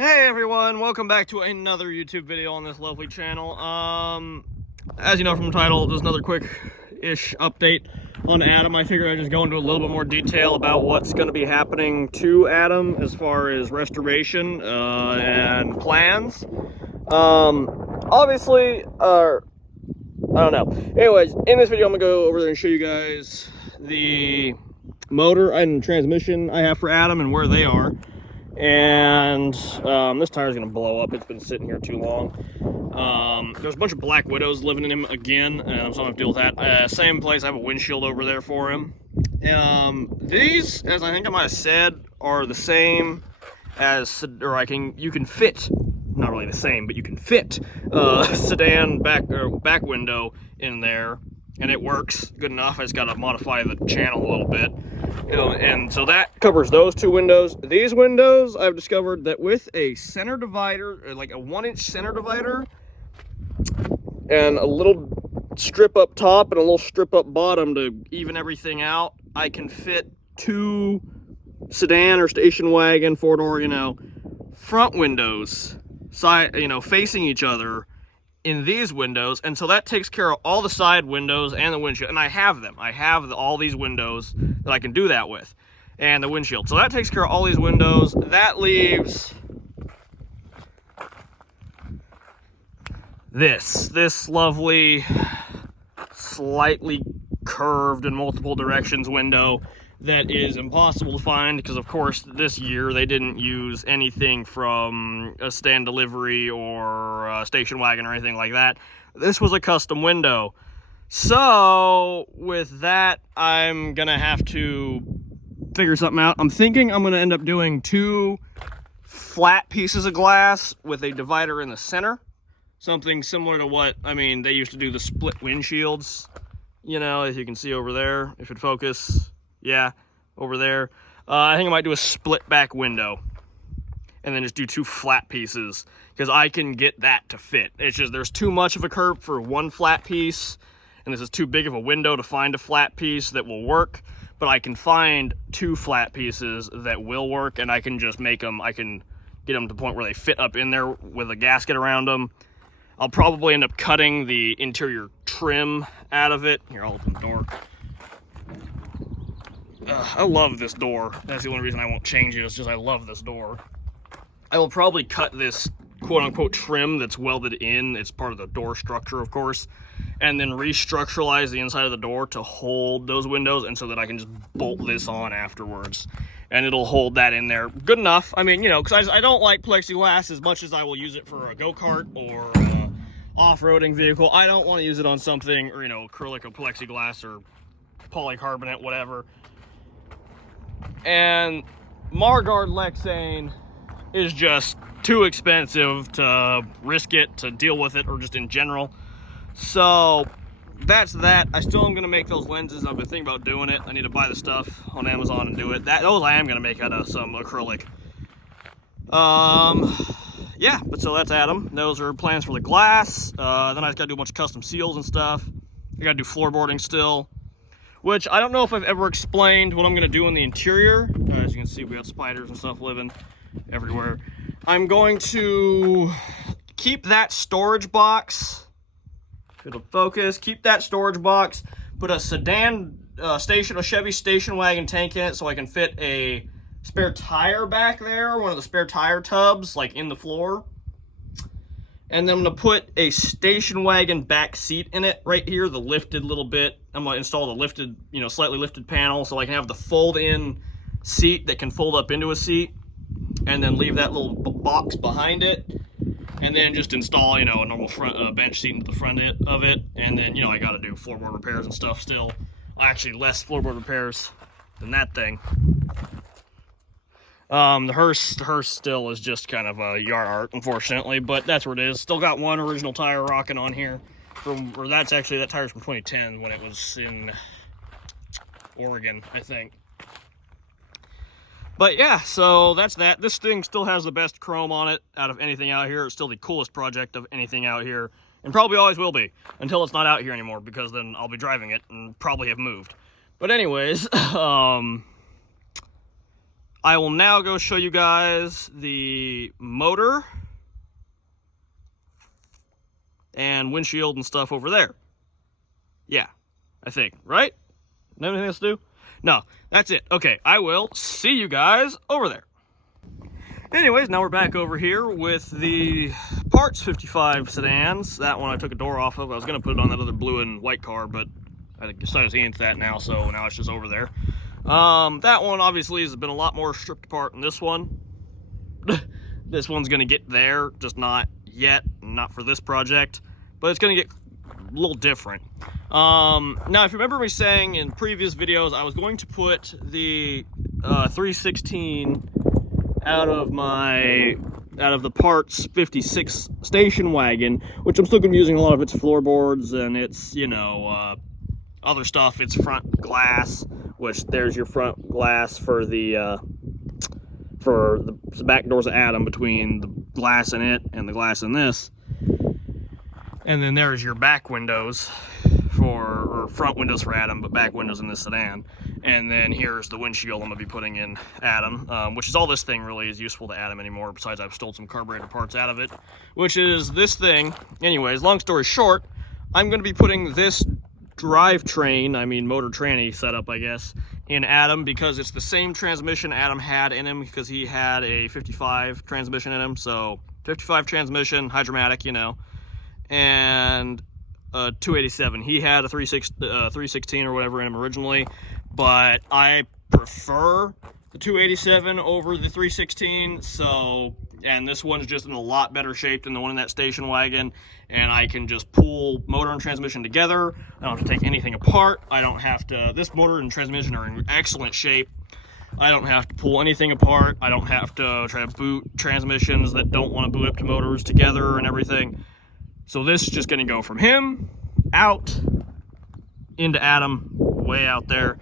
Hey everyone, welcome back to another YouTube video on this lovely channel. As you know from the title, there's another quick-ish update on Adam. I figured I'd just go into a little bit more detail about what's going to be happening to Adam as far as restoration and plans. Obviously, I don't know. Anyways, in this video I'm going to go over there and show you guys the motor and transmission I have for Adam and where they are. And this tire's gonna blow up. It's been sitting here too long. There's a bunch of black widows living in him again, so I don't have to deal with that. Same place, I have a windshield over there for him. These, as I think I might have said, are the same as, or you can fit, not really the same, but you can fit sedan back window in there, and it works good enough. I just gotta modify the channel a little bit. And so that covers those two windows. These windows, I've discovered that with a center divider, like a 1-inch center divider, and a little strip up top and a little strip up bottom to even everything out, I can fit two sedan or station wagon, four-door, front windows, facing each other in these windows. And so that takes care of all the side windows and the windshield, and I have them. I have all these windows that I can do that with, and the windshield. So that takes care of all these windows. That leaves this lovely, slightly curved in multiple directions window that is impossible to find because, of course, this year they didn't use anything from a stand delivery or a station wagon or anything like that. This was a custom window. So with that, I'm gonna have to figure something out. I'm thinking I'm gonna end up doing two flat pieces of glass with a divider in the center. Something similar to what, they used to do the split windshields, as you can see over there, if it focus. Yeah, over there. I think I might do a split back window and then just do two flat pieces because I can get that to fit. It's just there's too much of a curve for one flat piece, and this is too big of a window to find a flat piece that will work, but I can find two flat pieces that will work, and I can just make them, I can get them to the point where they fit up in there with a gasket around them. I'll probably end up cutting the interior trim out of it. Here, I'll open the door. I love this door. That's the only reason I won't change it. It's just I love this door. I will probably cut this quote-unquote trim that's welded in. It's part of the door structure, of course, and then restructuralize the inside of the door to hold those windows, and so that I can just bolt this on afterwards, and it'll hold that in there good enough. Because I don't like plexiglass as much as I will use it for a go-kart or off-roading vehicle. I don't want to use it on something, or acrylic or plexiglass or polycarbonate, whatever. And Margard Lexane is just too expensive to risk it, to deal with it, or just in general. So that's that. I still am going to make those lenses. I've been thinking about doing it. I need to buy the stuff on Amazon and do it. Those I am going to make out of some acrylic. Yeah, but so that's Adam. Those are plans for the glass. Then I just got to do a bunch of custom seals and stuff. I got to do floorboarding still, which I don't know if I've ever explained what I'm going to do in the interior. As you can see, we got spiders and stuff living everywhere. I'm going to keep that storage box. If it'll focus, keep that storage box. Put a sedan a Chevy station wagon tank in it so I can fit a spare tire back there, one of the spare tire tubs, like in the floor. And then I'm going to put a station wagon back seat in it right here, the lifted little bit. I'm going to install the lifted, slightly lifted panel so I can have the fold-in seat that can fold up into a seat, and then leave that little box behind it, and then just install, a normal front bench seat into the front of it. And then, I got to do floorboard repairs and stuff still. Actually, less floorboard repairs than that thing. The hearse still is just kind of a yard art, unfortunately, but that's what it is. Still got one original tire rocking on here. That tire's from 2010 when it was in Oregon, I think. But yeah, so that's that. This thing still has the best chrome on it out of anything out here. It's still the coolest project of anything out here, and probably always will be until it's not out here anymore, because then I'll be driving it and probably have moved. But anyways, I will now go show you guys the motor and windshield and stuff over there. Yeah, I think, right? Anything else to do? No, that's it. Okay, I will see you guys over there. Anyways, now we're back over here with the parts 55 sedans. That one I took a door off of. I was going to put it on that other blue and white car, but I decided to get into that now, so now it's just over there. That one obviously has been a lot more stripped apart than this one. This one's going to get there, just not yet, not for this project, but it's going to get a little different. Now, if you remember me saying in previous videos, I was going to put the 316 out of the parts 56 station wagon, which I'm still going to be using a lot of its floorboards and its, you know, other stuff. Its front glass, which there's your front glass for the back doors of Adam, between the glass in it and the glass in this. And then there's your back windows or front windows for Adam, but back windows in this sedan. And then here's the windshield I'm going to be putting in Adam, which is all this thing really is useful to Adam anymore, besides I've stole some carburetor parts out of it, which is this thing. Anyways, long story short, I'm going to be putting this drivetrain, I mean motor tranny setup, I guess, in Adam, because it's the same transmission Adam had in him, because he had a 55 transmission in him. So 55 transmission, Hydromatic, you know, and 287. He had a 316 or whatever in him originally, but I prefer the 287 over the 316. So, and this one's just in a lot better shape than the one in that station wagon, and I can just pull motor and transmission together. I don't have to take anything apart. I don't have to, this motor and transmission are in excellent shape. I don't have to pull anything apart. I don't have to try to boot transmissions that don't want to boot up to motors together and everything. So this is just going to go from him out into Adam, way out there.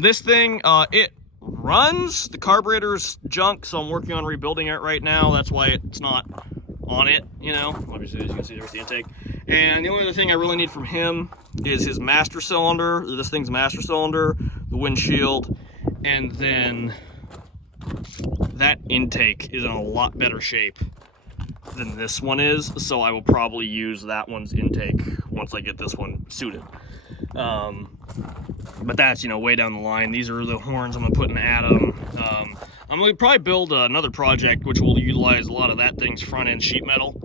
This thing, it runs. The carburetor's junk, so I'm working on rebuilding it right now. That's why it's not on it, you know. Obviously, as you can see, there's the intake. And the only other thing I really need from him is his master cylinder. This thing's master cylinder, the windshield, and then that intake is in a lot better shape than this one is, so I will probably use that one's intake once I get this one suited. But that's, you know, way down the line. These are the horns I'm gonna put in Adam. I'm gonna probably build another project which will utilize a lot of that thing's front end sheet metal.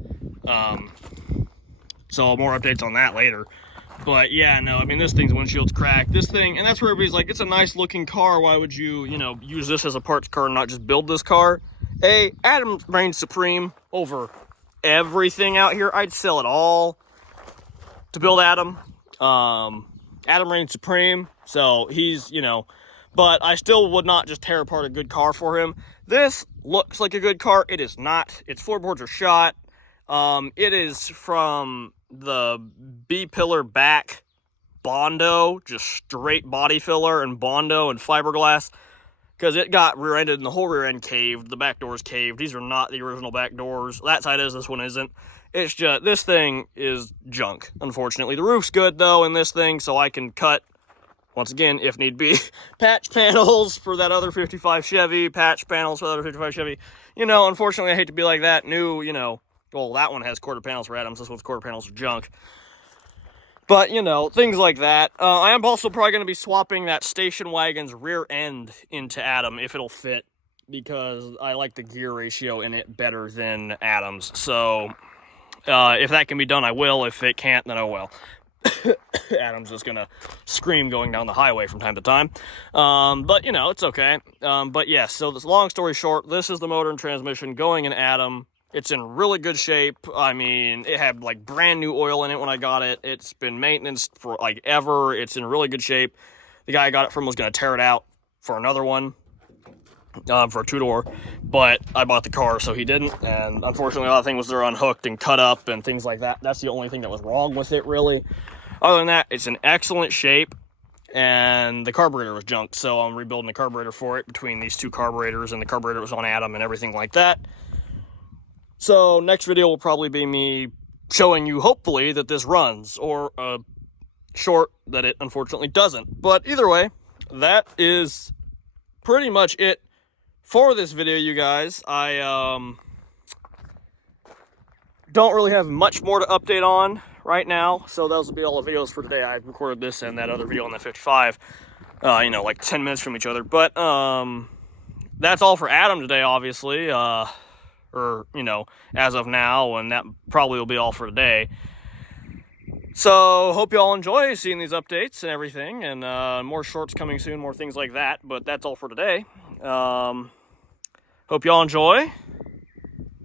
So more updates on that later. But yeah, no, I mean, this thing's windshield's cracked. This thing, and that's where everybody's like, it's a nice looking car. Why would you, you know, use this as a parts car and not just build this car? Adam reigns supreme over everything out here. I'd sell it all to build Adam. Adam reigns supreme, so he's, you know, but I still would not just tear apart a good car for him. This looks like a good car. It is not. Its floorboards are shot. It is from the B-pillar back Bondo, just straight body filler and Bondo and fiberglass, because it got rear-ended and the whole rear end caved. The back doors caved. These are not the original back doors. That side is, this one isn't. It's just, this thing is junk, unfortunately. The roof's good, though, in this thing, so I can cut, once again, if need be, patch panels for that other 55 Chevy, patch panels for that other 55 Chevy. You know, unfortunately, I hate to be like that. New, you know, well, that one has quarter panels for Adams. This one's quarter panels for junk. But, you know, things like that. I am also probably going to be swapping that station wagon's rear end into Adam, if it'll fit, because I like the gear ratio in it better than Adam's. So, if that can be done, I will. If it can't, then I will. Adam's just going to scream going down the highway from time to time. But, you know, it's okay. But, yes, so this, long story short, this is the motor and transmission going in Adam. It's in really good shape. I mean, it had like brand new oil in it when I got it. It's been maintenance for like ever. It's in really good shape. The guy I got it from was going to tear it out for another one, for a two-door, but I bought the car, so he didn't. And unfortunately, a lot of things were unhooked and cut up and things like that. That's the only thing that was wrong with it, really. Other than that, it's in excellent shape. And the carburetor was junk, so I'm rebuilding the carburetor for it between these two carburetors, and the carburetor was on Adam and everything like that. So next video will probably be me showing you, hopefully, that this runs, or short that it unfortunately doesn't. But either way, that is pretty much it for this video, you guys, I don't really have much more to update on right now. So those will be all the videos for today. I recorded this and that other video on the 55, you know, like 10 minutes from each other. But that's all for Adam today, obviously. Or, you know, as of now, and that probably will be all for today. So, hope you all enjoy seeing these updates and everything, and more shorts coming soon, more things like that, but that's all for today. Hope you all enjoy.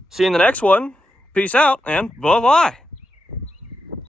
See you in the next one. Peace out, and bye-bye.